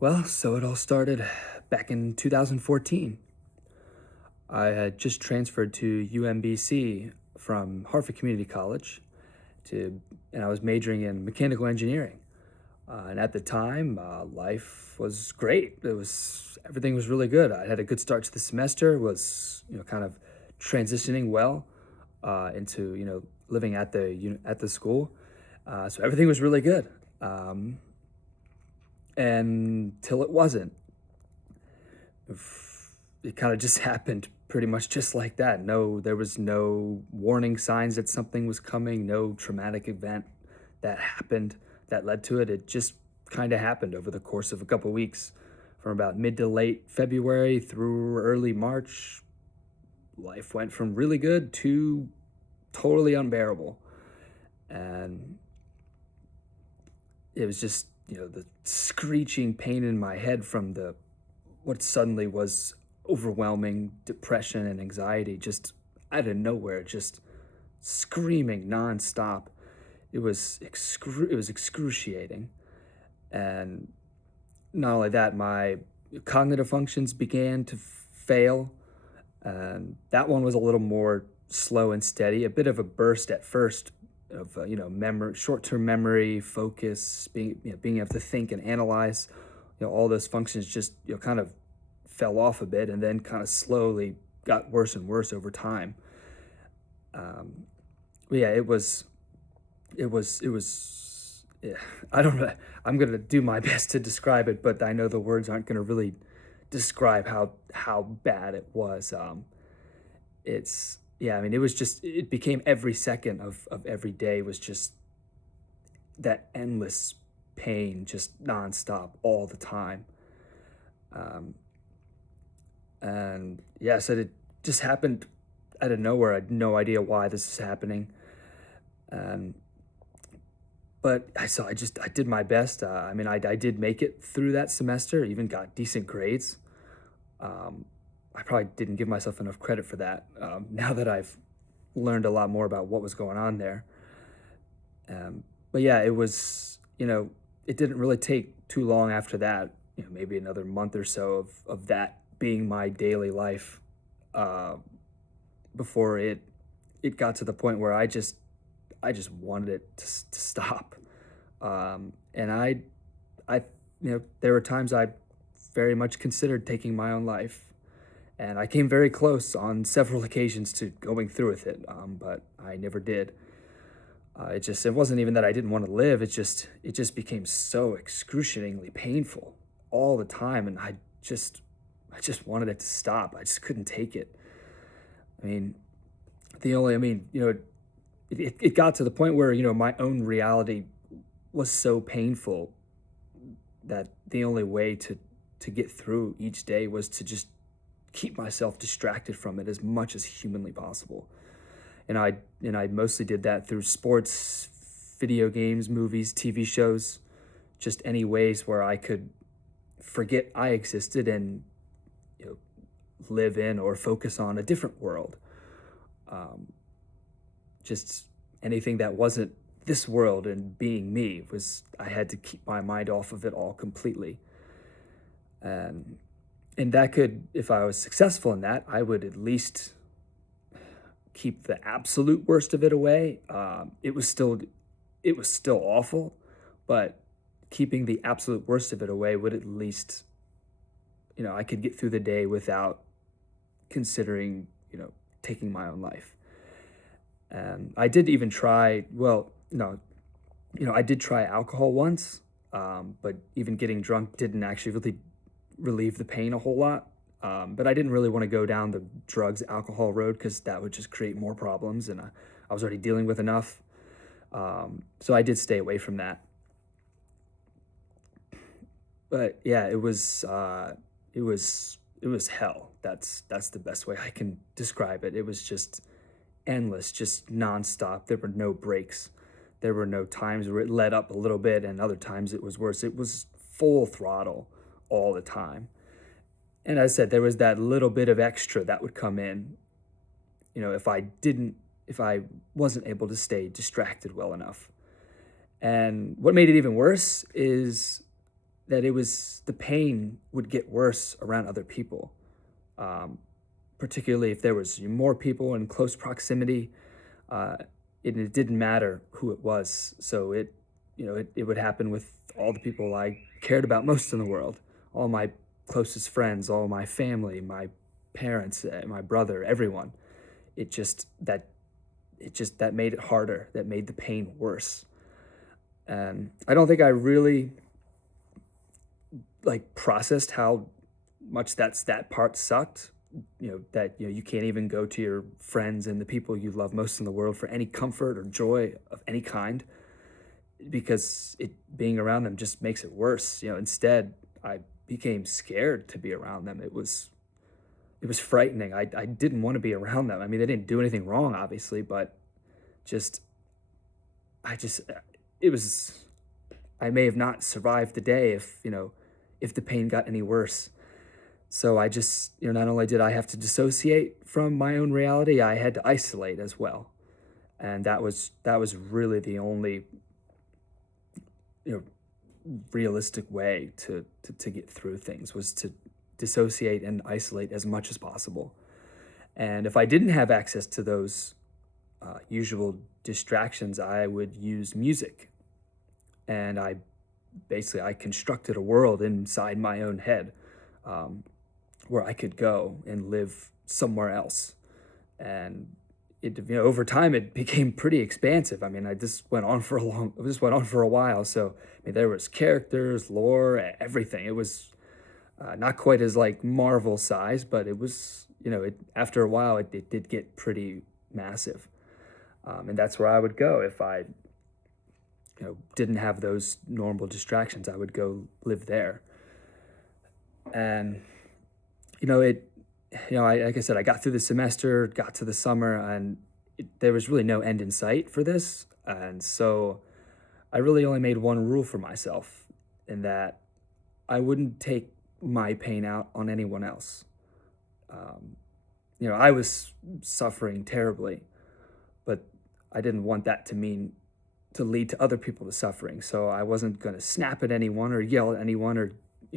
Well, so it all started back in 2014. I had just transferred to UMBC from Hartford Community College and I was majoring in mechanical engineering. And at the time, life was great. Everything was really good. I had a good start to the semester. Was kind of transitioning well into living at the school. So everything was really good. Um, until it wasn't. It kind of just happened pretty much just like that. No, there was no warning signs that something was coming, no traumatic event that happened that led to it. It just kind of happened over the course of a couple weeks. From about mid to late February through early March, life went from really good to totally unbearable. And it was just, the screeching pain in my head from the what suddenly was overwhelming depression and anxiety just out of nowhere, just screaming nonstop. It was excruciating. And not only that, my cognitive functions began to fail. And that one was a little more slow and steady, a bit of a burst at first of memory, short-term memory, focus, being able to think and analyze. All those functions just kind of fell off a bit, and then kind of slowly got worse and worse over time. But yeah, it was. Yeah, I don't know. I'm gonna do my best to describe it, but I know the words aren't gonna really describe how bad it was. It's yeah. I mean, it became every second of every day was just that endless pain, just nonstop all the time. Um, and yeah, so it just happened out of nowhere. I had no idea why this is happening. Um, but I did my best. I mean, I did make it through that semester, even got decent grades. Um, I probably didn't give myself enough credit for that. Now that I've learned a lot more about what was going on there. But yeah, it didn't really take too long after that, maybe another month or so of that being my daily life, uh, before it got to the point where I just wanted it to stop. And I, there were times I very much considered taking my own life, and I came very close on several occasions to going through with it, but I never did. It wasn't even that I didn't want to live. It just became so excruciatingly painful all the time, and I just wanted it to stop. I just couldn't take it. I mean, I mean, it got to the point where my own reality was so painful that the only way to get through each day was to just keep myself distracted from it as much as humanly possible. And I mostly did that through sports, video games, movies, TV shows, just any ways where I could forget I existed and you know live in or focus on a different world. Um, just anything that wasn't this world and being me was I had to keep my mind off of it all completely. And and that could, if I was successful in that, I would at least keep the absolute worst of it away. It was still awful, but keeping the absolute worst of it away would at least, I could get through the day without considering, taking my own life. And I did even try, well, no, I did try alcohol once, but even getting drunk didn't actually really relieve the pain a whole lot. But I didn't really want to go down the drugs alcohol road because that would just create more problems, and I was already dealing with enough. So I did stay away from that. But yeah, it was hell. That's the best way I can describe it. It was just endless, just nonstop. There were no breaks. There were no times where it let up a little bit, and other times it was worse. It was full throttle all the time. And as I said, there was that little bit of extra that would come in, if I wasn't able to stay distracted well enough. And what made it even worse is that it was the pain would get worse around other people, um, particularly if there was more people in close proximity. Uh, it didn't matter who it was. So it would happen with all the people I cared about most in the world, all my closest friends, all my family, my parents, my brother, everyone. It just that it just that made it harder. That made the pain worse. And I don't think I really like processed how much that part sucked. That you can't even go to your friends and the people you love most in the world for any comfort or joy of any kind, because it being around them just makes it worse. Instead, I became scared to be around them. It was frightening. I didn't want to be around them. I mean, they didn't do anything wrong, obviously, but just I just it was I may have not survived the day if the pain got any worse. So I just, not only did I have to dissociate from my own reality, I had to isolate as well. And that was really the only, you know, realistic way to get through things, was to dissociate and isolate as much as possible. And if I didn't have access to those usual distractions, I would use music. And I constructed a world inside my own head, um, where I could go and live somewhere else. And over time it became pretty expansive. I mean, it just went on for a while. So I mean, there was characters, lore, everything. It was not quite as like Marvel size, but it was, after a while it did get pretty massive. And that's where I would go if I, didn't have those normal distractions. I would go live there. And it, like I said, I got through the semester, got to the summer, and there was really no end in sight for this. And so I really only made one rule for myself, in that I wouldn't take my pain out on anyone else. Um, I was suffering terribly, but I didn't want that to lead to other people to suffering. So I wasn't going to snap at anyone or yell at anyone or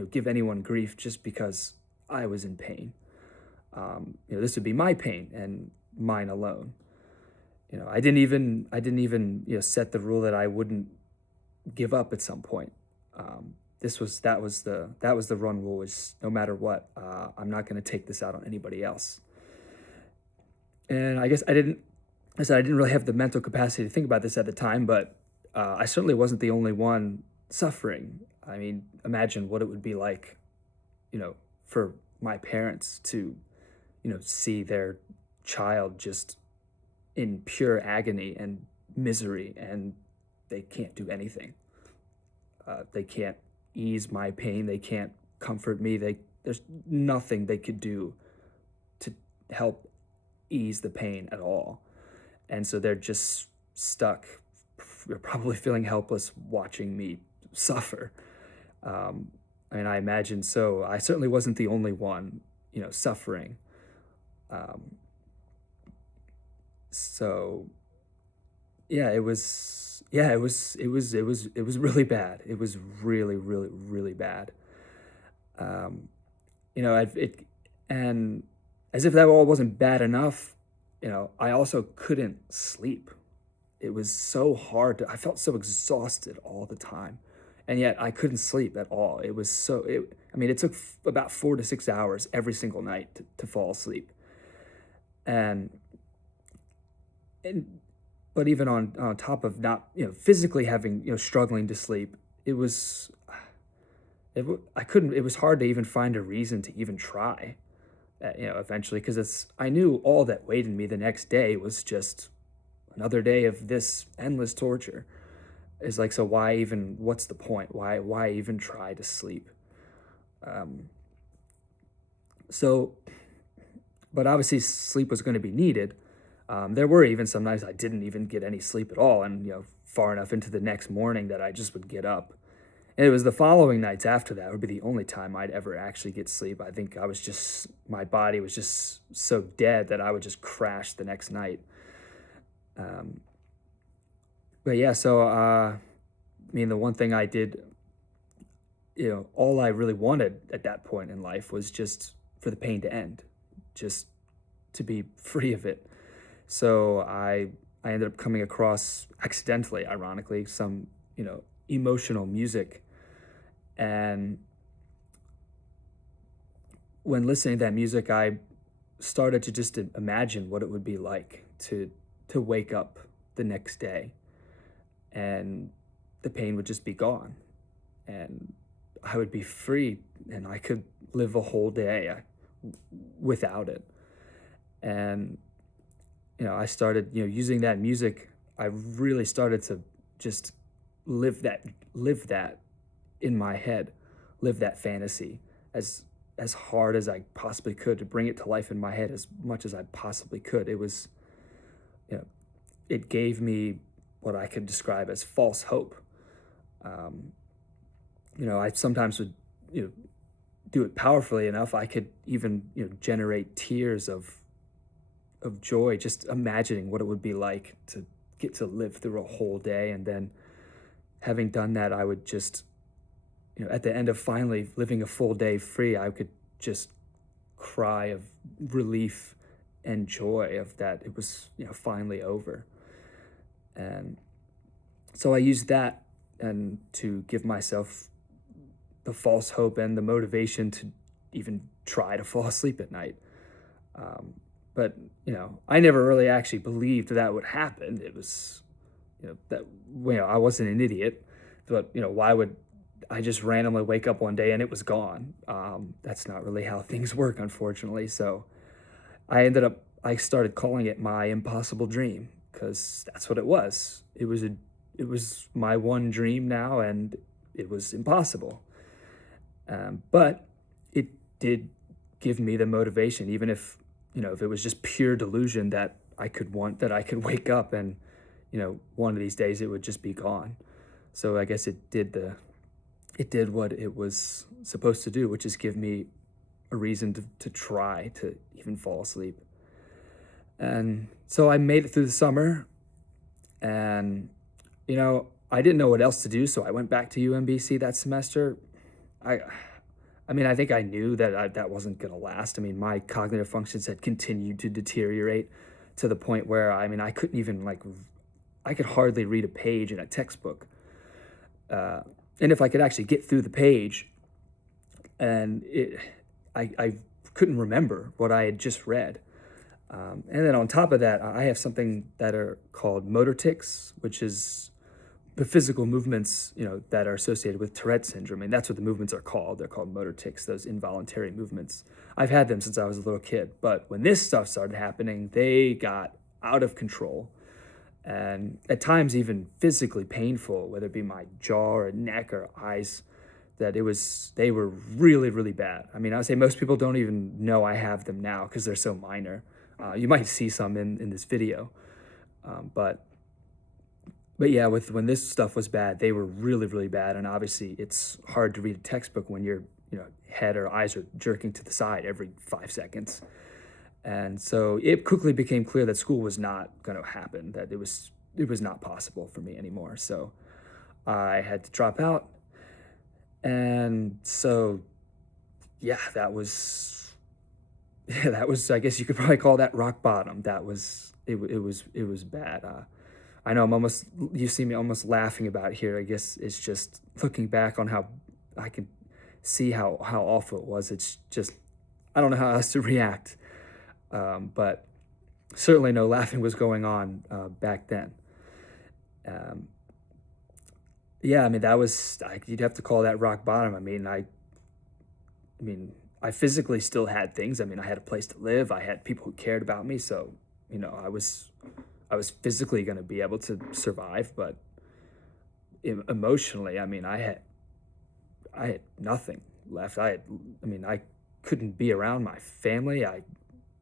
give anyone grief just because I was in pain. This would be my pain and mine alone. I didn't even set the rule that I wouldn't give up at some point. That was the run rule, is no matter what, I'm not going to take this out on anybody else. And I guess I didn't really have the mental capacity to think about this at the time, but I certainly wasn't the only one suffering. I mean, imagine what it would be like, for my parents to, see their child just in pure agony and misery, and they can't do anything. They can't ease my pain. They can't comfort me. There's nothing they could do to help ease the pain at all. And so they're just stuck. They're probably feeling helpless watching me suffer. Um, and I imagine so. I certainly wasn't the only one, suffering. Um, so yeah, it was really bad. It was really, really, really bad. Um, it and as if that all wasn't bad enough, I also couldn't sleep. It was so hard I felt so exhausted all the time. And yet I couldn't sleep at all. I mean, it took about 4 to 6 hours every single night to fall asleep. And, and, but even on top of not, physically having, struggling to sleep, it was, I couldn't, it was hard to even find a reason to even try, eventually, because I knew all that waited me the next day was just another day of this endless torture. Is like, so what's the point? Why even try to sleep? Um, so, but obviously sleep was going to be needed. There were even some nights I didn't even get any sleep at all, and far enough into the next morning that I just would get up. And it was the following nights after that would be the only time I'd ever actually get sleep. I think my body was just so dead that I would just crash the next night. Um, but yeah, so I mean, the one thing I did all I really wanted at that point in life was just for the pain to end, just to be free of it. So I ended up coming across accidentally, ironically, some, emotional music. And when listening to that music, I started to just imagine what it would be like to wake up the next day and the pain would just be gone and I would be free and I could live a whole day without it. And I started, using that music. I really started to just live that live that in my head, live that fantasy as hard as I possibly could to bring it to life in my head as much as I possibly could. It was, you know, it gave me what I could describe as false hope. Um, I sometimes would, do it powerfully enough. I could even, generate tears of joy just imagining what it would be like to get to live through a whole day. And then having done that, I would just, at the end of finally living a full day free, I could just cry of relief and joy of that it was, finally over. And so I used that and to give myself the false hope and the motivation to even try to fall asleep at night. But I never really actually believed that would happen. It was, that I wasn't an idiot, but why would I just randomly wake up one day and it was gone? That's not really how things work, unfortunately. So I started calling it my impossible dream because that's what it was. It was my one dream now, and it was impossible. But it did give me the motivation, even if it was just pure delusion that I could wake up and, one of these days it would just be gone. So I guess it did what it was supposed to do, which is give me a reason to try to even fall asleep. And so I made it through the summer, and, I didn't know what else to do, so I went back to UMBC that semester. I I mean, I think I knew that that wasn't going to last. I mean, my cognitive functions had continued to deteriorate to the point where, I mean, I couldn't even I could hardly read a page in a textbook. Uh, and if I could actually get through the page, and I couldn't remember what I had just read. And then on top of that, I have something that are called motor tics, which is the physical movements, that are associated with Tourette syndrome. And that's what the movements are called. They're called motor tics, those involuntary movements. I've had them since I was a little kid. But when this stuff started happening, they got out of control and at times even physically painful, whether it be my jaw or neck or eyes, they were really, really bad. I mean, I would say most people don't even know I have them now because they're so minor. You might see some in this video. But yeah, when this stuff was bad, they were really, really bad. And obviously it's hard to read a textbook when your head or eyes are jerking to the side every 5 seconds. And so it quickly became clear that school was not going to happen, that it was not possible for me anymore. So I had to drop out. And so, yeah, I guess you could probably call that rock bottom. It was bad. I know you see me almost laughing about it here. I guess it's just looking back on how I can see how awful it was. It's just, I don't know how else to react. But certainly no laughing was going on back then. Um, yeah, I mean, you'd have to call that rock bottom. I physically still had things. I mean, I had a place to live. I had people who cared about me. So, I was physically going to be able to survive, but emotionally, I mean, I had nothing left. I couldn't be around my family. I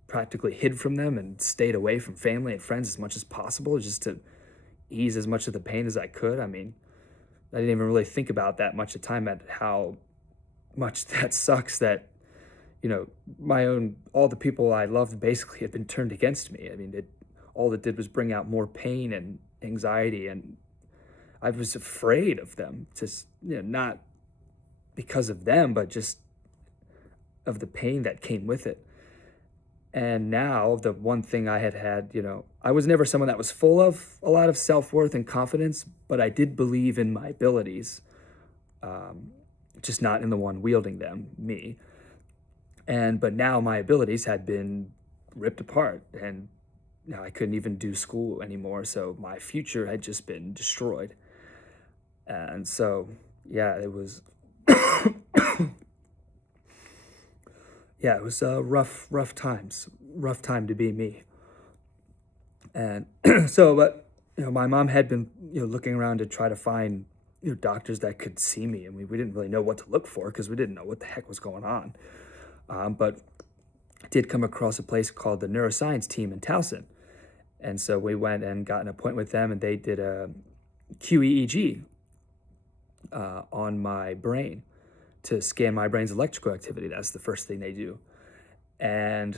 practically hid from them and stayed away from family and friends as much as possible just to ease as much of the pain as I could. I mean, I didn't even really think about that much at the time at how much that sucks that, all the people I loved basically had been turned against me. I mean, all it did was bring out more pain and anxiety, and I was afraid of them to, not because of them, but just of the pain that came with it. And now the one thing I had, I was never someone that was full of a lot of self-worth and confidence, but I did believe in my abilities, um, just not in the one wielding them, me. But now my abilities had been ripped apart, and now I couldn't even do school anymore. So my future had just been destroyed. And so, yeah, it was, yeah, it was rough times, rough time to be me. And but my mom had been, looking around to try to find, doctors that could see me. And we didn't really know what to look for because we didn't know what the heck was going on. But I did come across a place called the neuroscience team in Towson. And so we went and got an appointment with them, and they did a QEEG on my brain to scan my brain's electrical activity. That's the first thing they do. And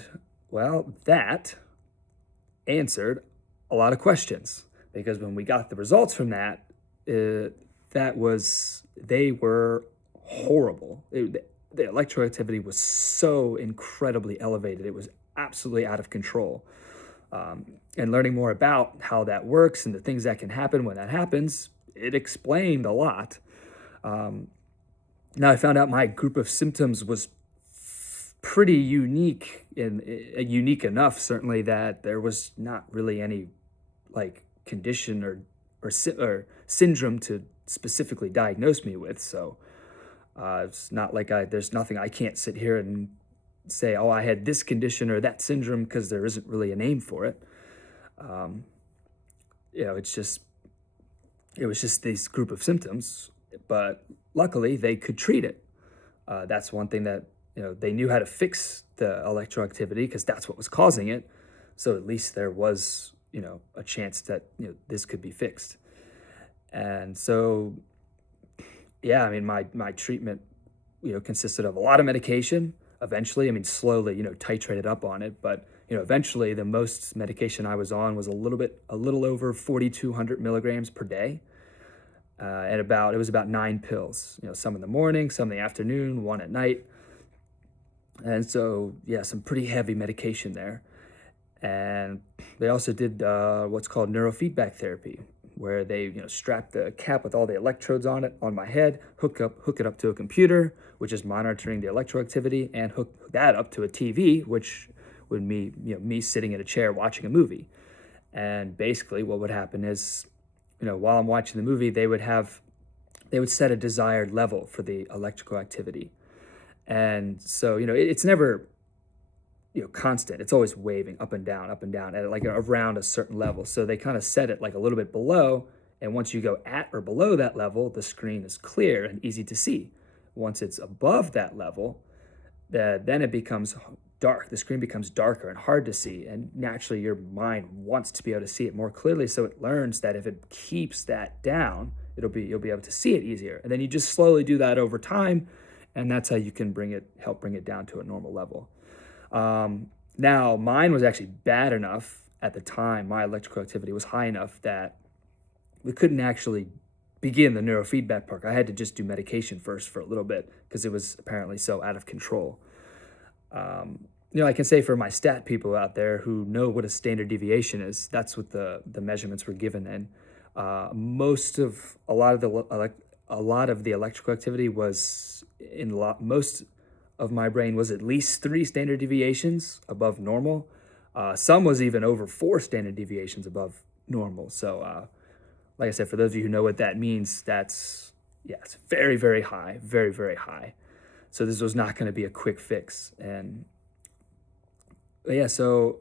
well, that answered a lot of questions, because when we got the results from that, they were horrible. The electrical activity was so incredibly elevated. It was absolutely out of control. And learning more about how that works and the things that can happen when that happens, it explained a lot. Now I found out my group of symptoms was pretty unique, and unique enough, certainly, that there was not really any like condition or syndrome to specifically diagnose me with. So it's not like there's nothing I can't sit here and say, oh, I had this condition or that syndrome, because there isn't really a name for it. Um, it was just this group of symptoms, but luckily they could treat it. That's one thing that, they knew how to fix the electroactivity, because that's what was causing it. So at least there was, a chance that, this could be fixed. And so, yeah, I mean, my treatment, consisted of a lot of medication. Eventually, I mean, slowly, titrated up on it, but eventually the most medication I was on was a little over 4,200 milligrams per day. And it was about 9 pills, some in the morning, some in the afternoon, one at night. And so, yeah, some pretty heavy medication there. And they also did what's called neurofeedback therapy, where they, strap the cap with all the electrodes on it on my head, hook it up to a computer, which is monitoring the electroactivity, and hook that up to a TV, which would be, me sitting in a chair watching a movie. And basically, what would happen is, while I'm watching the movie, they would set a desired level for the electrical activity. And so, it's never, constant. It's always waving up and down, at like around a certain level. So they kind of set it like a little bit below. And once you go at or below that level, the screen is clear and easy to see. Once it's above that level, then it becomes dark. The screen becomes darker and hard to see. And naturally, your mind wants to be able to see it more clearly. So it learns that if it keeps that down, you'll be able to see it easier. And then you just slowly do that over time. And that's how you can help bring it down to a normal level. Now, mine was actually bad enough at the time. My electrical activity was high enough that we couldn't actually begin the neurofeedback part. I had to just do medication first for a little bit, because it was apparently so out of control. I can say for my stat people out there who know what a standard deviation is, that's what the measurements were given in. A lot of the electrical activity was most of my brain was at least 3 standard deviations above normal. Some was even over 4 standard deviations above normal. So, like I said, for those of you who know what that means, it's very, very high, very, very high. So this was not going to be a quick fix. And yeah, so,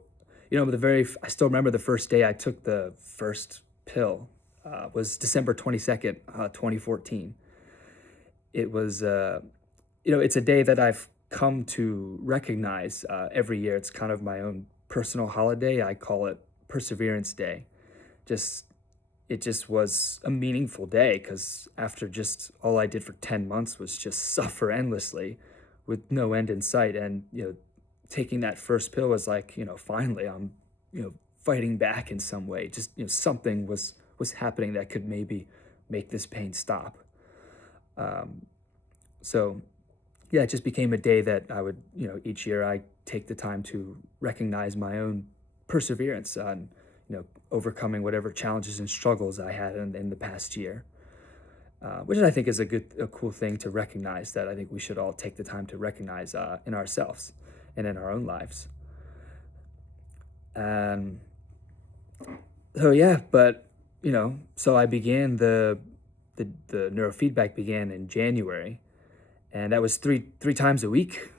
I still remember the first day I took the first pill, was December 22nd, 2014. It was, it's a day that I've come to recognize every year. It's kind of my own personal holiday. I call it Perseverance Day. It just was a meaningful day, because after just all I did for 10 months was just suffer endlessly with no end in sight. And, taking that first pill was like, finally I'm, fighting back in some way. Just, something was happening that could maybe make this pain stop. So yeah, it just became a day that I would, each year I take the time to recognize my own perseverance on, overcoming whatever challenges and struggles I had in the past year. Which I think is a cool thing to recognize, that I think we should all take the time to recognize in ourselves and in our own lives. Um, so yeah, but so I began the neurofeedback began in January, and that was three times a week.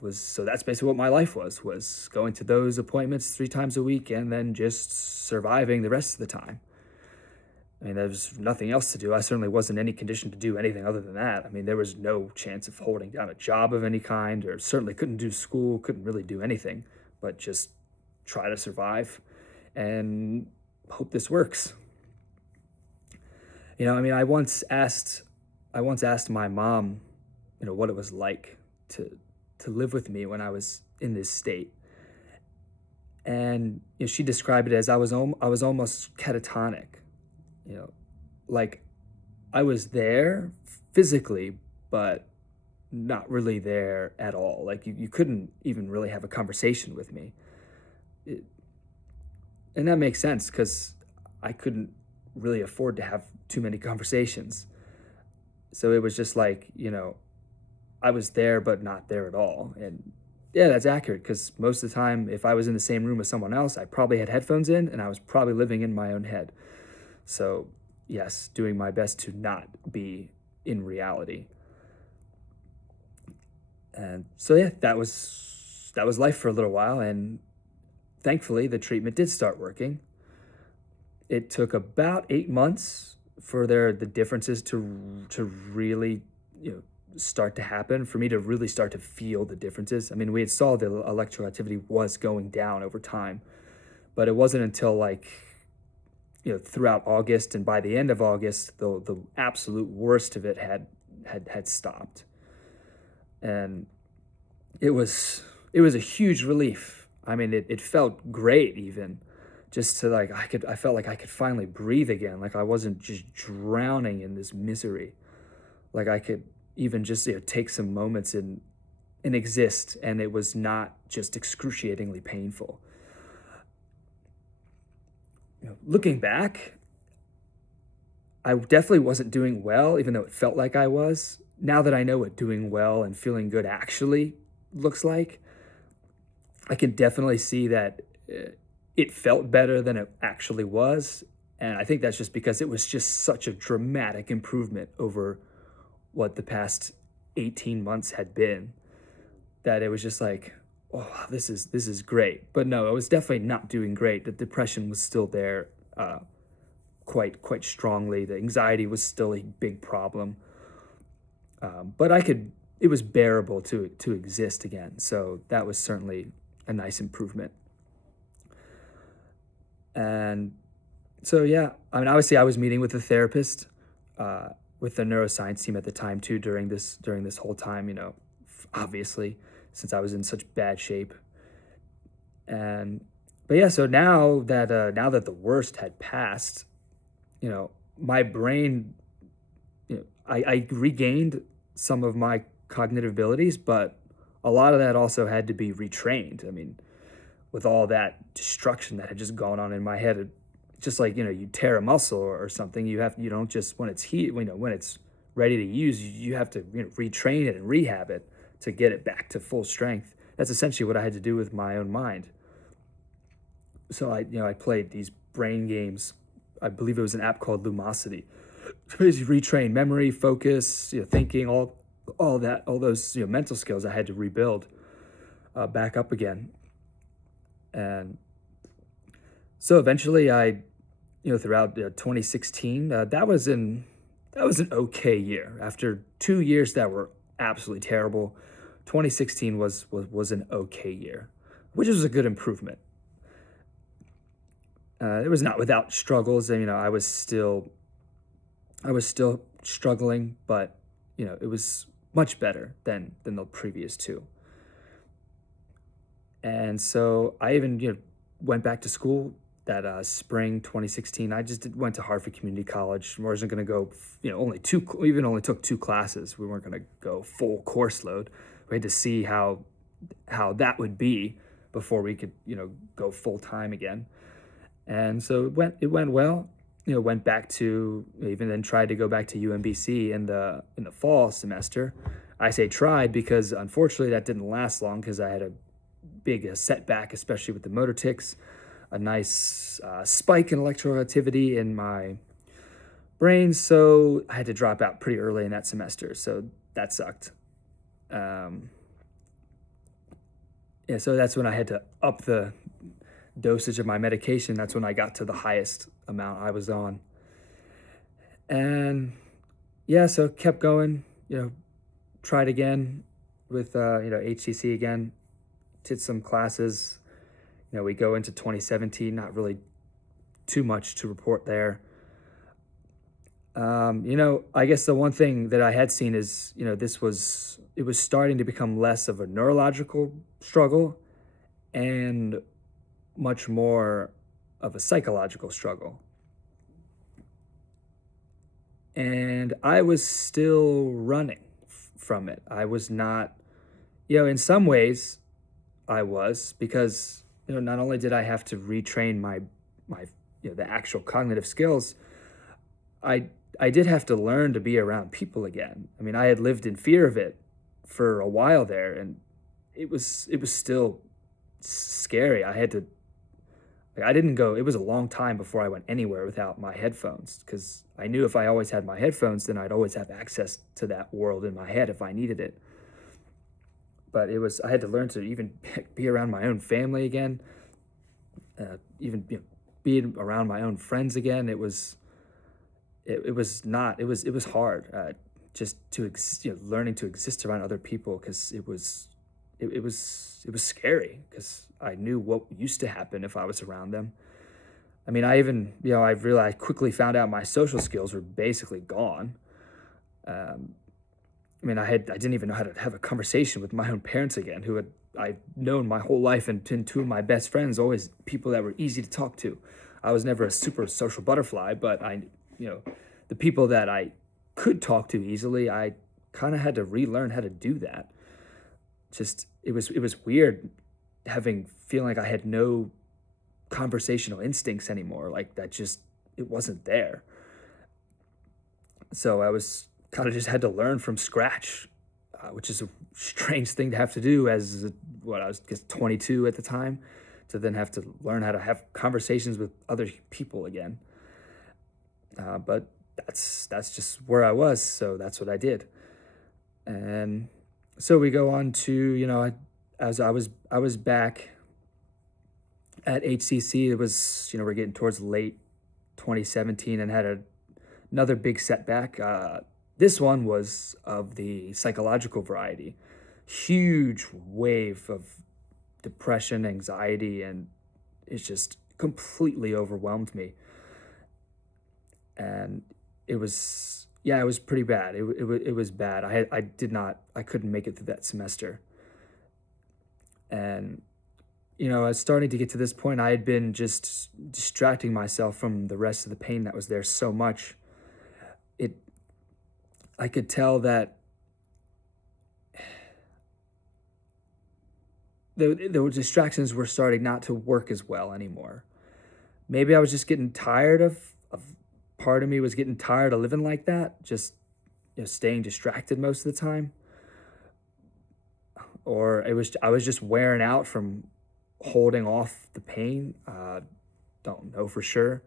Was so that's basically what my life was going to those appointments 3 times a week, and then just surviving the rest of the time. I mean, there was nothing else to do. I certainly wasn't in any condition to do anything other than that. I mean, there was no chance of holding down a job of any kind, or certainly couldn't do school, couldn't really do anything but just try to survive and hope this works. I mean, I once asked my mom, what it was like to live with me when I was in this state. And she described it as I was almost catatonic, you know, like I was there physically, but not really there at all. Like you couldn't even really have a conversation with me. It, and that makes sense because I couldn't really afford to have too many conversations. So it was just like, I was there, but not there at all. And yeah, that's accurate because most of the time, if I was in the same room with someone else, I probably had headphones in and I was probably living in my own head. So, yes, doing my best to not be in reality. And so yeah, that was life for a little while, and thankfully the treatment did start working. It took about 8 months for the differences to really start to happen, for me to really start to feel the differences. I mean, we had saw the electrical activity was going down over time, but it wasn't until like throughout August, and by the end of August, the absolute worst of it had stopped, and it was a huge relief. I mean, it felt great, even just to like I felt like I could finally breathe again, like I wasn't just drowning in this misery, like I could even just take some moments and exist, and it was not just excruciatingly painful. Looking back, I definitely wasn't doing well, even though it felt like I was. Now that I know what doing well and feeling good actually looks like, I can definitely see that it felt better than it actually was. And I think that's just because it was just such a dramatic improvement over what the past 18 months had been, that it was just like, oh, this is great. But no, I was definitely not doing great. The depression was still there, quite strongly. The anxiety was still a big problem. But it was bearable to exist again. So that was certainly a nice improvement. And so yeah, I mean, obviously, I was meeting with a therapist, with the neuroscience team at the time too. During this whole time, obviously, since I was in such bad shape. And but yeah, so now that the worst had passed, my brain, I regained some of my cognitive abilities, but a lot of that also had to be retrained. I mean, with all that destruction that had just gone on in my head, just like you tear a muscle or something, you don't just when it's when it's ready to use, you have to retrain it and rehab it to get it back to full strength. That's essentially what I had to do with my own mind. So I played these brain games. I believe it was an app called Lumosity. Basically retrain memory, focus, thinking, all those mental skills I had to rebuild back up again. And so eventually throughout 2016, that was an okay year. After 2 years that were absolutely terrible, 2016 was an okay year, which was a good improvement. It was not without struggles, and I was still struggling, but it was much better than the previous two. And so I even went back to school that spring 2016. I just went to Hartford Community College. We wasn't going to go, only two, we even only took two classes. We weren't going to go full course load. We had to see how that would be before we could, go full time again. And so it went well. Went back to, even then tried to go back to UMBC in the fall semester. I say tried because unfortunately that didn't last long because I had a big setback, especially with the motor tics, a nice spike in electrical activity in my brain. So I had to drop out pretty early in that semester. So that sucked. Um, yeah, so that's when I had to up the dosage of my medication. That's when I got to the highest amount I was on. And yeah, so kept going, tried again with, HCC again, did some classes. We go into 2017, not really too much to report there. I guess the one thing that I had seen is, it was starting to become less of a neurological struggle and much more of a psychological struggle. And I was still running from it. I was not, in some ways I was, because, not only did I have to retrain my, the actual cognitive skills, I, I did have to learn to be around people again. I mean, I had lived in fear of it for a while there, and it was still scary. I had to, like, I didn't go, it was a long time before I went anywhere without my headphones, because I knew if I always had my headphones, then I'd always have access to that world in my head if I needed it. But I had to learn to even be around my own family again, even, being around my own friends again. It was hard, just to, learning to exist around other people, because it was scary, because I knew what used to happen if I was around them. I mean, I even, I realized, quickly found out my social skills were basically gone. I mean, I didn't even know how to have a conversation with my own parents again, who I'd known my whole life, and two of my best friends, always people that were easy to talk to. I was never a super social butterfly, but the people that I could talk to easily, I kind of had to relearn how to do that. Just, it was weird feeling like I had no conversational instincts anymore. Like, that just, it wasn't there. So I was kind of just had to learn from scratch, which is a strange thing to have to do as I was just 22 at the time, to then have to learn how to have conversations with other people again. But that's just where I was, so that's what I did. And so we go on to, as I was back at HCC. It was, we're getting towards late 2017, and had another big setback. This one was of the psychological variety. Huge wave of depression, anxiety, and it's just completely overwhelmed me. And it was, yeah, it was pretty bad. It was bad. I couldn't make it through that semester. And I was starting to get to this point. I had been just distracting myself from the rest of the pain that was there so much. It I could tell that the distractions were starting not to work as well anymore. Maybe I was just getting tired of part of me was getting tired of living like that, just, staying distracted most of the time. Or I was just wearing out from holding off the pain. Don't know for sure.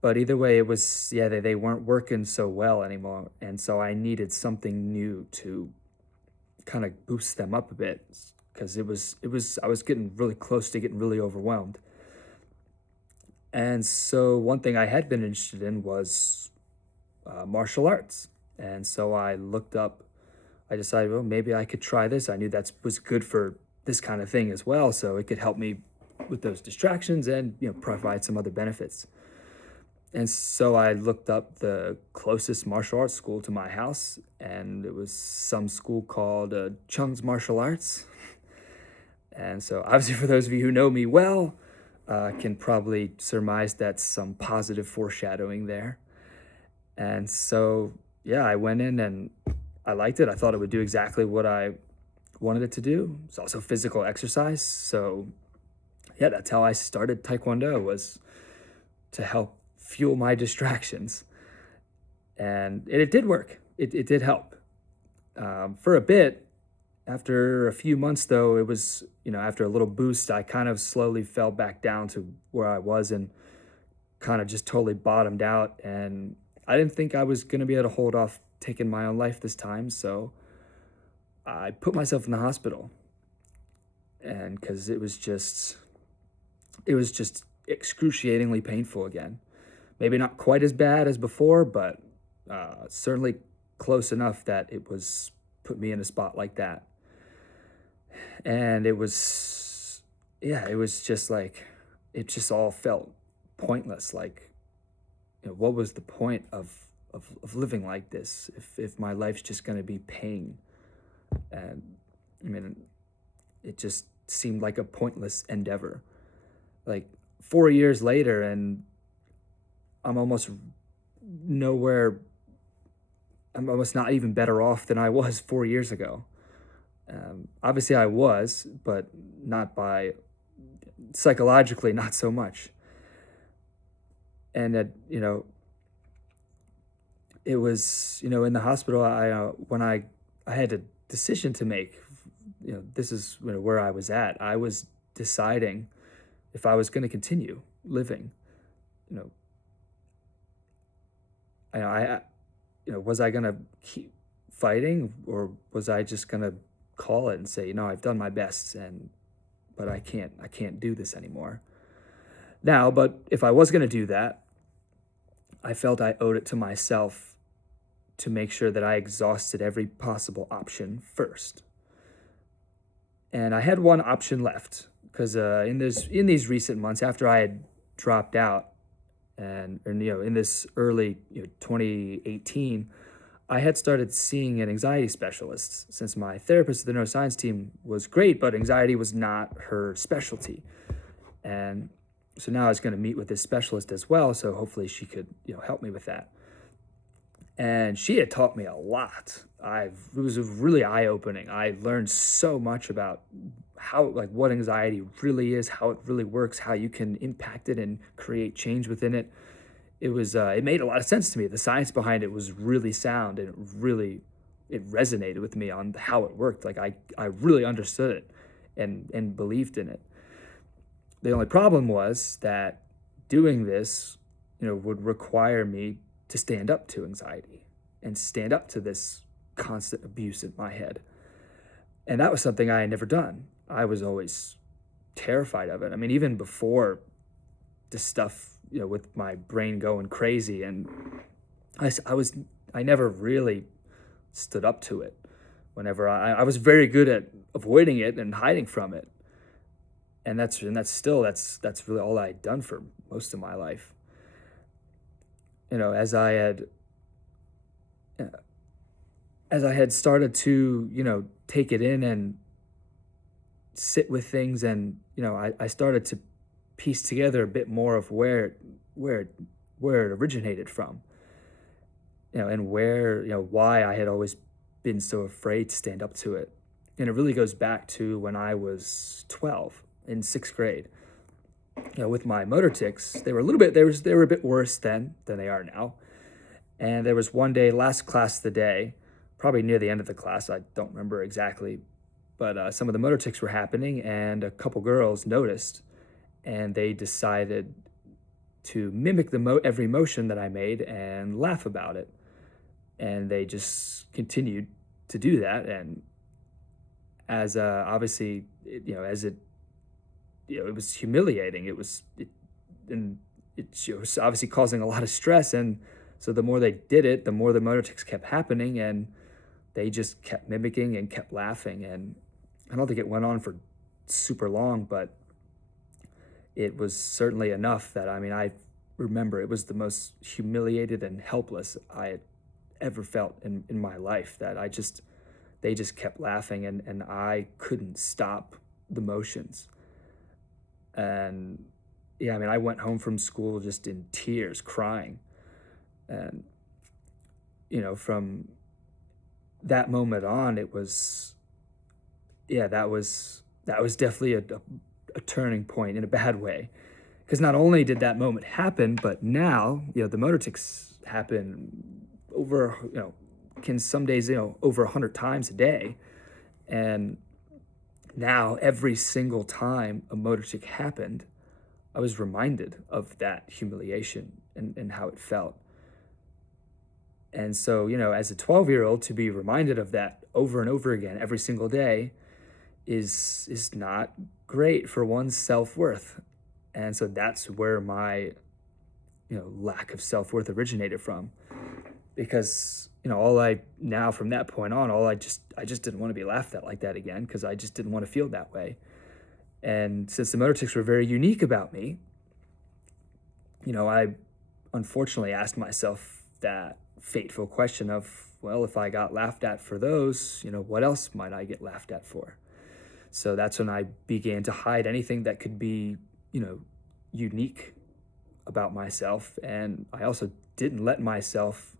But either way, it was, yeah, they weren't working so well anymore. And so I needed something new to kind of boost them up a bit, because I was getting really close to getting really overwhelmed. And so one thing I had been interested in was martial arts. And so I decided, well, maybe I could try this. I knew that was good for this kind of thing as well. So it could help me with those distractions and, provide some other benefits. And so I looked up the closest martial arts school to my house, and it was some school called Chung's Martial Arts. And so, obviously, for those of you who know me well, can probably surmise that's some positive foreshadowing there. And so, yeah, I went in and I liked it. I thought it would do exactly what I wanted it to do. It's also physical exercise. So, yeah, that's how I started Taekwondo, was to help fuel my distractions. And it did work. It did help. For a bit, after a few months, though, it was, after a little boost, I kind of slowly fell back down to where I was and kind of just totally bottomed out. And I didn't think I was going to be able to hold off taking my own life this time. So I put myself in the hospital. And because it was just excruciatingly painful again. Maybe not quite as bad as before, but certainly close enough that it was put me in a spot like that. And it was just like, it just all felt pointless. Like, what was the point of living like this if my life's just going to be pain? And I mean, it just seemed like a pointless endeavor. Like 4 years later, and I'm almost nowhere, I'm almost not even better off than I was 4 years ago. Obviously, I was, but not by psychologically, not so much. And that, it was, in the hospital, when I had a decision to make. This is, where I was at. I was deciding if I was going to continue living. You know, was I going to keep fighting, or was I just going to call it and say, I've done my best, but I can't do this anymore now. But if I was going to do that, I felt I owed it to myself to make sure that I exhausted every possible option first. And I had one option left, because in these recent months after I had dropped out, and in this early 2018, I had started seeing an anxiety specialist, since my therapist at the neuroscience team was great, but anxiety was not her specialty. And so now I was going to meet with this specialist as well, so hopefully she could help me with that. And she had taught me a lot. It was really eye-opening. I learned so much about what anxiety really is, how it really works, how you can impact it and create change within it. It made a lot of sense to me. The science behind it was really sound, and it resonated with me on how it worked. Like, I really understood it and believed in it. The only problem was that doing this, would require me to stand up to anxiety and stand up to this constant abuse in my head. And that was something I had never done. I was always terrified of it. I mean, even before this stuff, with my brain going crazy, and I never really stood up to it. Whenever I was very good at avoiding it and hiding from it. And that's really all I'd done for most of my life. As I had started to, take it in and sit with things, and, I started to piece together a bit more of where it originated from, and why I had always been so afraid to stand up to it. And it really goes back to when I was 12 in sixth grade. With my motor tics, they were a bit worse then than they are now. And there was one day, last class of the day, probably near the end of the class, I don't remember exactly, but some of the motor tics were happening, and a couple girls noticed, and they decided to mimic every motion that I made and laugh about it. And they just continued to do that. And as obviously, it was humiliating. And it was obviously causing a lot of stress. And so the more they did it, the more the motor tics kept happening, and they just kept mimicking and kept laughing. And I don't think it went on for super long, but it was certainly enough that, I remember it was the most humiliated and helpless I had ever felt in my life, that they just kept laughing, and I couldn't stop the motions. And yeah, I mean, I went home from school just in tears, crying. And, from that moment on, it was, yeah, that was definitely a turning point in a bad way. Because not only did that moment happen, but now, the motor tics happen over, can some days, over 100 times a day. And now every single time a motor tic happened, I was reminded of that humiliation and how it felt. And so, as a 12-year-old, to be reminded of that over and over again every single day is not great for one's self-worth. And so that's where my, lack of self-worth originated from. Because, all I now from that point on, I just didn't want to be laughed at like that again because I just didn't want to feel that way. And since the motor tics were very unique about me, I unfortunately asked myself that fateful question of, well, if I got laughed at for those, what else might I get laughed at for? So that's when I began to hide anything that could be, unique about myself. And I also didn't let myself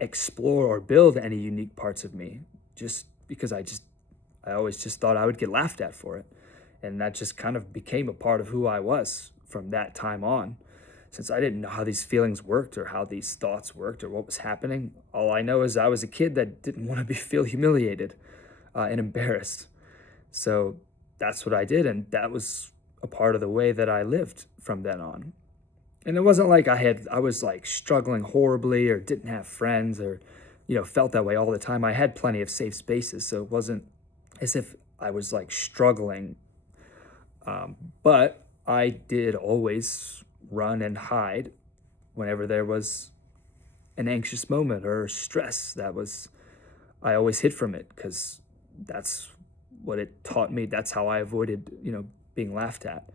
explore or build any unique parts of me just because I always just thought I would get laughed at for it. And that just kind of became a part of who I was from that time on. Since I didn't know how these feelings worked or how these thoughts worked or what was happening, all I know is I was a kid that didn't want to feel humiliated and embarrassed. So that's what I did, and that was a part of the way that I lived from then on. And it wasn't like I was like struggling horribly or didn't have friends or, felt that way all the time. I had plenty of safe spaces, so it wasn't as if I was like struggling. But I did always run and hide whenever there was an anxious moment or stress. I always hid from it because that's what it taught me. That's how I avoided, being laughed at.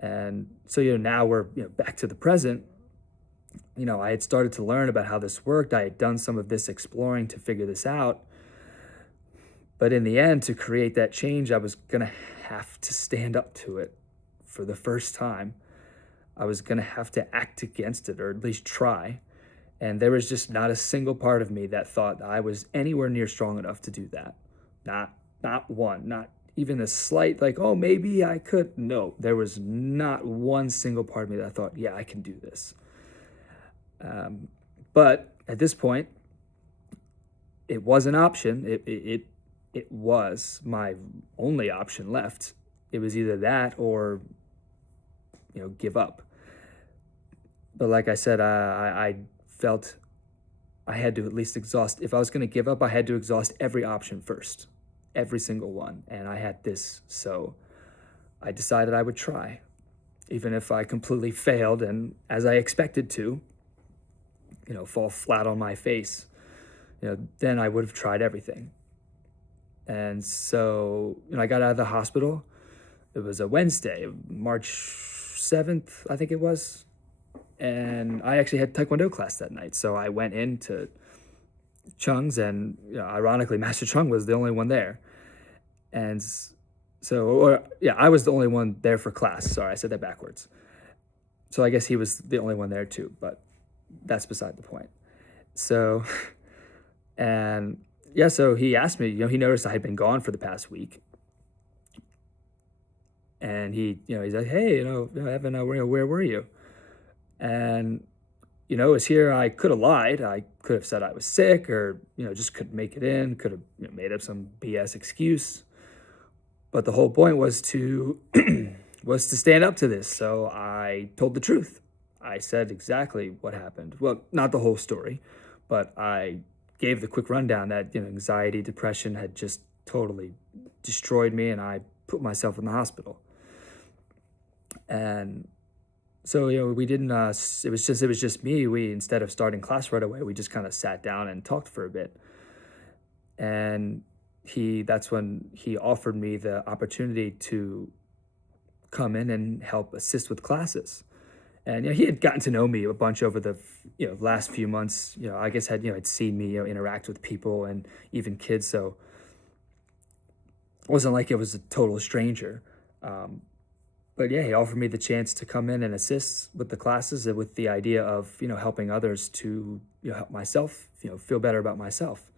And so, now we're, back to the present. I had started to learn about how this worked. I had done some of this exploring to figure this out. But in the end, to create that change, I was going to have to stand up to it for the first time. I was going to have to act against it, or at least try. And there was just not a single part of me that thought I was anywhere near strong enough to do that. Not one, not even a slight, like, oh, maybe I could. No, there was not one single part of me that thought, yeah, I can do this. But at this point, it was an option. It was my only option left. It was either that or, give up. But like I said, I felt I had to at least exhaust. If I was going to give up, I had to exhaust every option first, every single one. And I had this, so I decided I would try, even if I completely failed and, as I expected to, fall flat on my face. Then I would have tried everything. And so, I got out of the hospital. It was a Wednesday, March 7th, I think it was. And I actually had Taekwondo class that night. So I went into Chung's, and ironically, Master Chung was the only one there. And I was the only one there for class. Sorry, I said that backwards. So I guess he was the only one there too, but that's beside the point. So, and yeah, so he asked me, he noticed I had been gone for the past week. And he's like, hey, Evan, where were you? And, as here, I could have lied. I could have said I was sick or, just couldn't make it in, could have made up some BS excuse. But the whole point was to was to stand up to this. So I told the truth. I said exactly what happened. Well, not the whole story, but I gave the quick rundown that, anxiety, depression had just totally destroyed me, and I put myself in the hospital. And so, we didn't, it was just me. We, instead of starting class right away, we just kind of sat down and talked for a bit. And that's when he offered me the opportunity to come in and help assist with classes. And, he had gotten to know me a bunch over the, last few months, I guess had seen me, interact with people and even kids. So it wasn't like it was a total stranger. but yeah, he offered me the chance to come in and assist with the classes and with the idea of, helping others to, help myself, feel better about myself.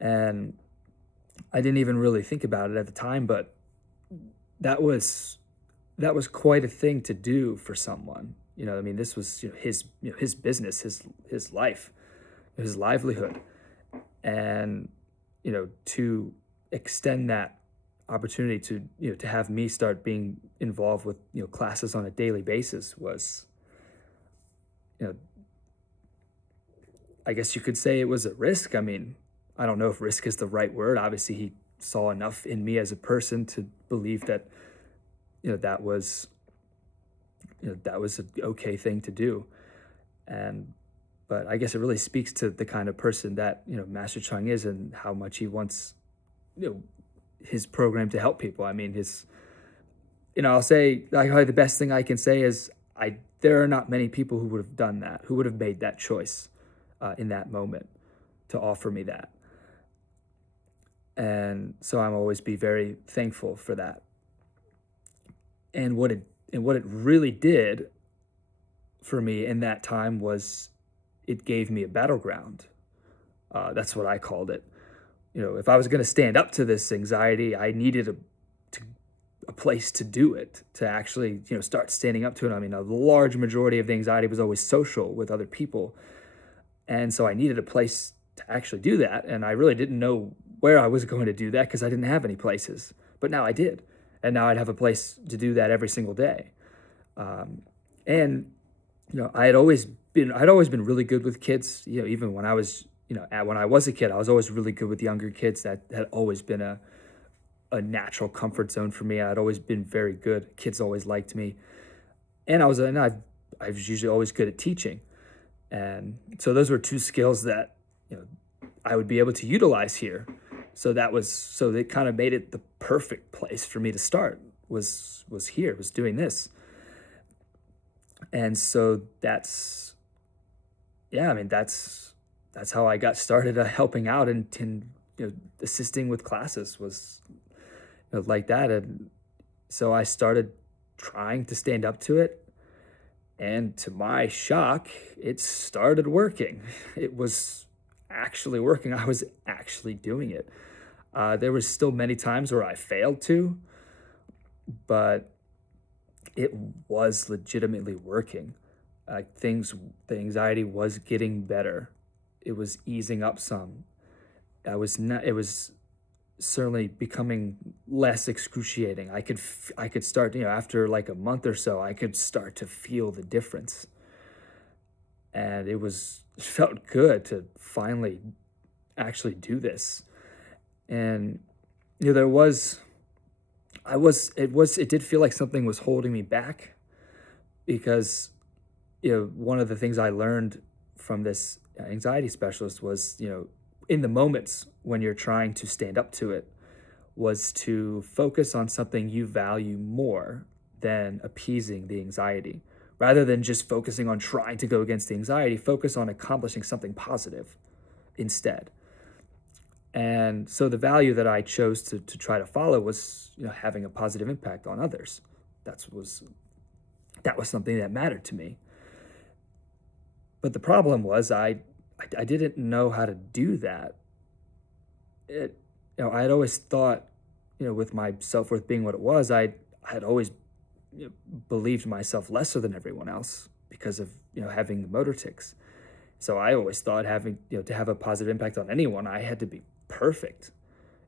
And I didn't even really think about it at the time, but that was that was quite a thing to do for someone. I mean, this was, his business, his life, his livelihood. And, to extend that opportunity to, to have me start being involved with, classes on a daily basis was, you know, I guess you could say it was a risk. I mean, I don't know if risk is the right word. Obviously, he saw enough in me as a person to believe that, that was, that was an okay thing to do. And, but I guess it really speaks to the kind of person that, Master Chung is and how much he wants, you know, his program to help people. I mean, I'll say, like, probably the best thing I can say is there are not many people who would have done that, who would have made that choice in that moment to offer me that. And so I'm always be very thankful for that. And what it really did for me in that time was it gave me a battleground. That's what I called it. If I was going to stand up to this anxiety, I needed a place to do it, to actually, start standing up to it. I mean, a large majority of the anxiety was always social with other people. And so I needed a place to actually do that. And I really didn't know where I was going to do that because I didn't have any places. But now I did. And now I'd have a place to do that every single day. And, I'd always been really good with kids, even when I was, when I was a kid, I was always really good with younger kids. That had always been a natural comfort zone for me. I'd always been very good. Kids always liked me. And I was usually always good at teaching. And so those were two skills that, I would be able to utilize here. So it kind of made it the perfect place for me to start was here, was doing this. And so I mean, that's how I got started helping out and assisting with classes was like that. And so I started trying to stand up to it. And to my shock, it started working. It was actually working. I was actually doing it. There was still many times where I failed to, but it was legitimately working. The anxiety was getting better. It was easing up some. It was certainly becoming less excruciating. I could start, after like a month or so, I could start to feel the difference. And it felt good to finally actually do this. And, it did feel like something was holding me back because, one of the things I learned from this anxiety specialist was, in the moments when you're trying to stand up to it, was to focus on something you value more than appeasing the anxiety. Rather than just focusing on trying to go against the anxiety, focus on accomplishing something positive instead. And so the value that I chose to try to follow was, having a positive impact on others. That was something that mattered to me. But the problem was I didn't know how to do that. I had always thought, with my self-worth being what it was, I had always believed myself lesser than everyone else because of, having the motor tics. So I always thought having, to have a positive impact on anyone, I had to be perfect.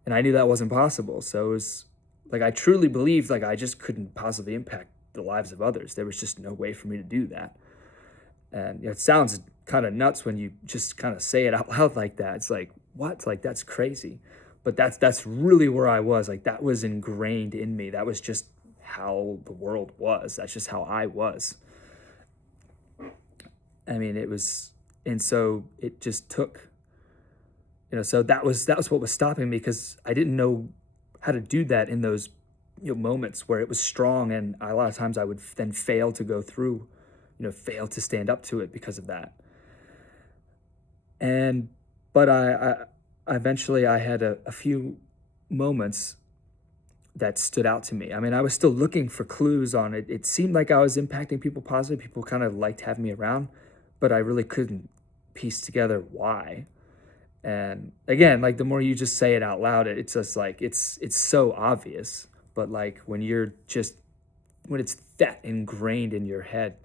And I knew that wasn't possible. So it was like I truly believed like I just couldn't possibly impact the lives of others. There was just no way for me to do that. And it sounds kind of nuts when you just kind of say it out loud like that. It's like, what? Like that's crazy. But that's really where I was. Like that was ingrained in me. That was just how the world was. That's just how I was. I mean, and so it just took, so that was what was stopping me because I didn't know how to do that in those, moments where it was strong. And a lot of times I would then fail to go through, fail to stand up to it because of that. But I eventually I had a few moments that stood out to me. I mean, I was still looking for clues on it. It seemed like I was impacting people positive. People kind of liked having me around, but I really couldn't piece together why. And again, like the more you just say it out loud, it's just like it's so obvious. But like when it's that ingrained in your head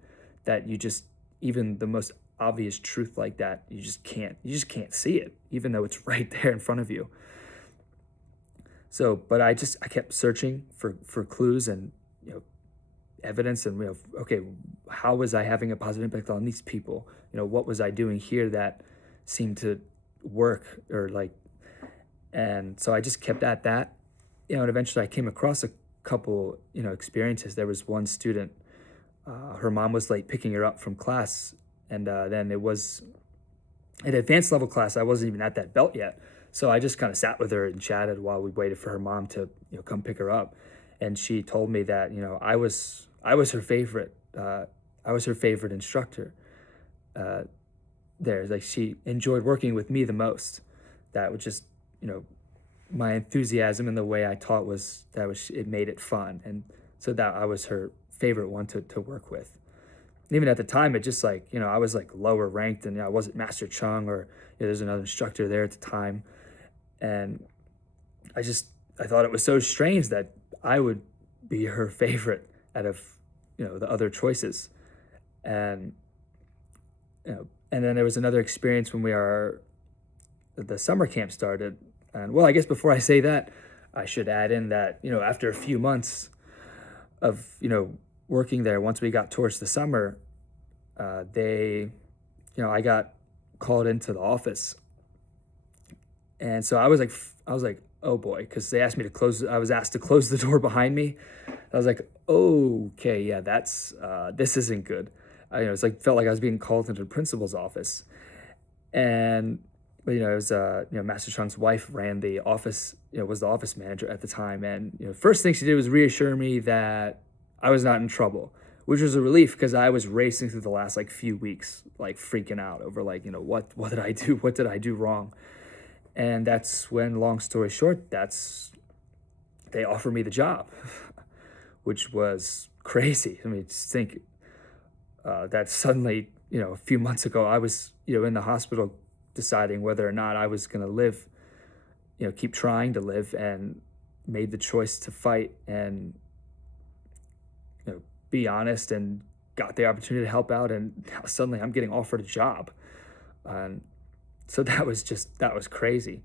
that you just even the most obvious truth like that, you just can't see it, even though it's right there in front of you. So, but I kept searching for clues and evidence and okay, how was I having a positive impact on these people? What was I doing here that seemed to work or like, and so I just kept at that, and eventually I came across a couple experiences. There was one student, her mom was late picking her up from class, and then it was an advanced level class. I wasn't even at that belt yet. So I just kind of sat with her and chatted while we waited for her mom to, come pick her up. And she told me that, I was her favorite. I was her favorite instructor. Uh, there, like she enjoyed working with me the most. That was just, my enthusiasm and the way I taught it made it fun. And so that I was her favorite one to work with. Even at the time, it just like, I was like lower ranked and I wasn't Master Chung or there's another instructor there at the time. And I thought it was so strange that I would be her favorite out of, the other choices. And, and then there was another experience when the summer camp started. And well, I guess before I say that, I should add in that, after a few months of, working there, once we got towards the summer, I got called into the office. And so I was like, oh boy, because they asked me to close. I was asked to close the door behind me. I was like, okay, yeah, this isn't good. It's like felt like I was being called into the principal's office, and but it was Master Chung's wife ran the office. Was the office manager at the time, and first thing she did was reassure me that I was not in trouble, which was a relief because I was racing through the last like few weeks, like freaking out over like what did I do? What did I do wrong? And that's when, long story short, they offered me the job, which was crazy. I mean, just think that suddenly, a few months ago, I was, in the hospital deciding whether or not I was going to live, keep trying to live, and made the choice to fight and, be honest, and got the opportunity to help out. And now suddenly I'm getting offered a job. And so that was crazy.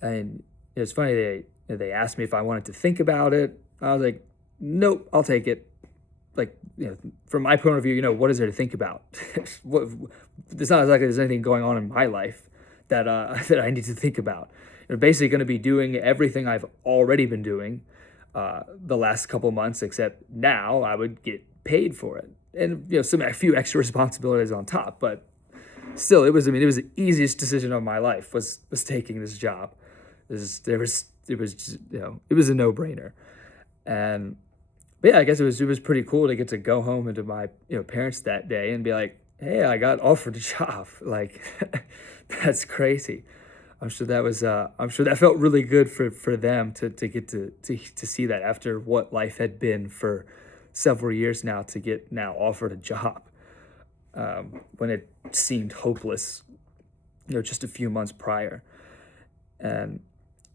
And it was funny, they asked me if I wanted to think about it. I was like, nope, I'll take it. Like, from my point of view, what is there to think about? It's not like there's anything going on in my life that that I need to think about. You're basically going to be doing everything I've already been doing the last couple months, except now I would get paid for it, and a few extra responsibilities on top. But still, it was the easiest decision of my life was taking this job. It was a no-brainer. And but yeah, I guess it was pretty cool to get to go home and to my parents that day and be like, hey, I got offered a job. Like, that's crazy. I'm sure that felt really good for them to get to see that after what life had been for several years now, to get now offered a job when it seemed hopeless, just a few months prior. And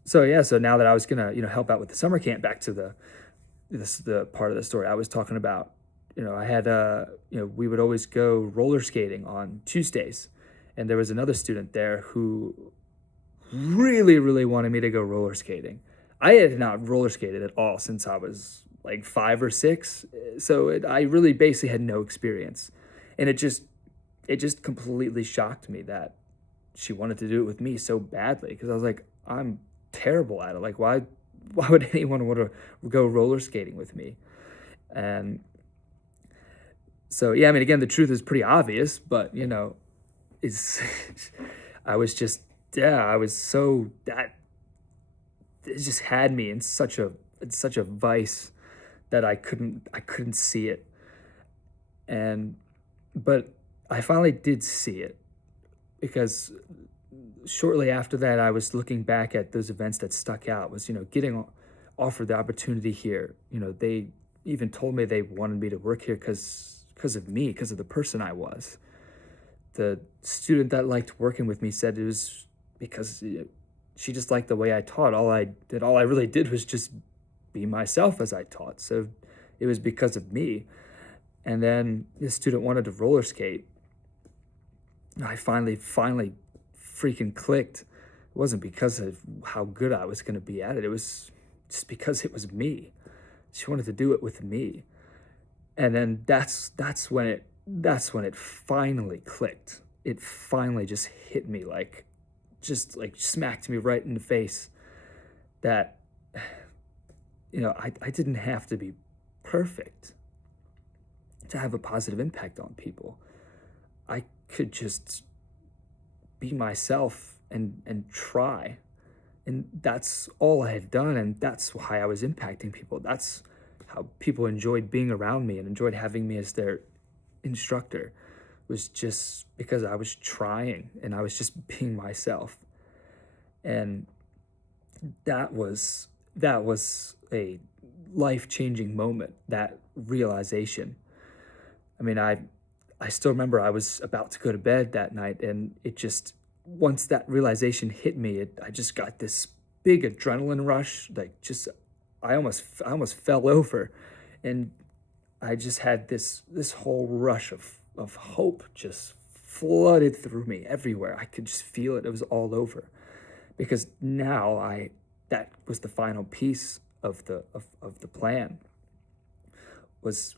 so yeah, so now that I was gonna help out with the summer camp, back to the part of the story I was talking about. I had we would always go roller skating on Tuesdays, and there was another student there who really, really wanted me to go roller skating. I had not roller skated at all since I was like 5 or 6, so I really basically had no experience, and it just completely shocked me that she wanted to do it with me so badly, because I was like, I'm terrible at it. Like, why would anyone want to go roller skating with me? And so yeah, I mean, again, the truth is pretty obvious, but it's I was just I was so that it just had me in such a vice that I couldn't see it. And but I finally did see it, because shortly after that, I was looking back at those events that stuck out. Was getting offered the opportunity here. They even told me they wanted me to work here because of me, because of the person I was. The student that liked working with me said it was because she just liked the way I taught. All I really did was just be myself as I taught. So it was because of me. And then this student wanted to roller skate. I finally freaking clicked. It wasn't because of how good I was going to be at it. It was just because it was me. She wanted to do it with me. And then that's when it finally clicked. It finally just hit me like smacked me right in the face that I didn't have to be perfect to have a positive impact on people. I could just be myself and try. And that's all I had done, and that's why I was impacting people. That's how people enjoyed being around me and enjoyed having me as their instructor, was just because I was trying and I was just being myself. And that was a life-changing moment, that realization. I mean, I still remember I was about to go to bed that night, and it just once that realization hit me, I just got this big adrenaline rush, like just I almost fell over, and I just had this whole rush of hope just flooded through me everywhere. I could just feel it. It was all over because now I that was the final piece of the plan was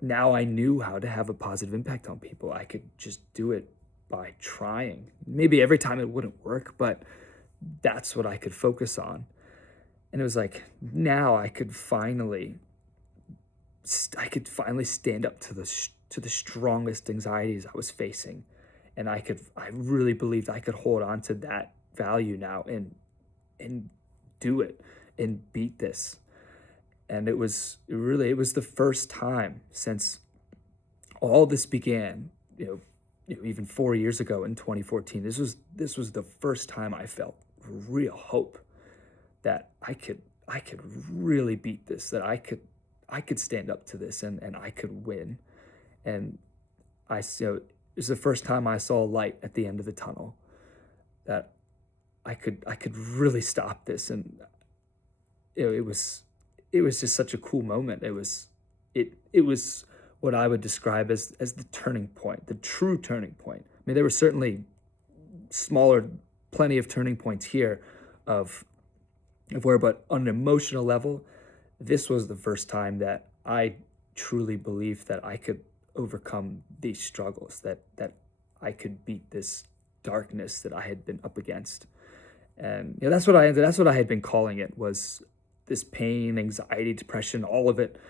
now I knew how to have a positive impact on people. I could just do it by trying. Maybe every time it wouldn't work, but that's what I could focus on. And it was like now I could finally stand up to the strongest anxieties I was facing, and I really believed I could hold on to that value now and do it and beat this. And it was the first time since all this began, even 4 years ago in 2014. This was the first time I felt real hope that I could really beat this, that I could stand up to this and I could win. And it was the first time I saw a light at the end of the tunnel, that I could really stop this. And it was just such a cool moment. It was what I would describe as the turning point, the true turning point. I mean, there were certainly smaller, plenty of turning points here of where, but on an emotional level, this was the first time that I truly believed that I could overcome these struggles, that I could beat this darkness that I had been up against. And that's what I had been calling it, was this pain, anxiety, depression, all of it.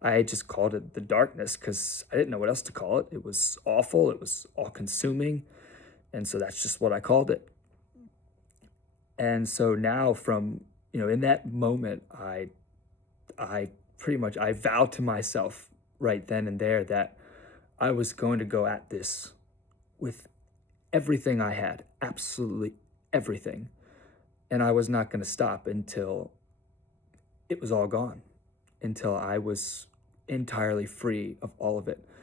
I just called it the darkness because I didn't know what else to call it. It was awful. It was all consuming. And so that's just what I called it. And so now in that moment, I pretty much, I vowed to myself right then and there that I was going to go at this with everything I had, absolutely everything. And I was not going to stop until it was all gone, until I was entirely free of all of it.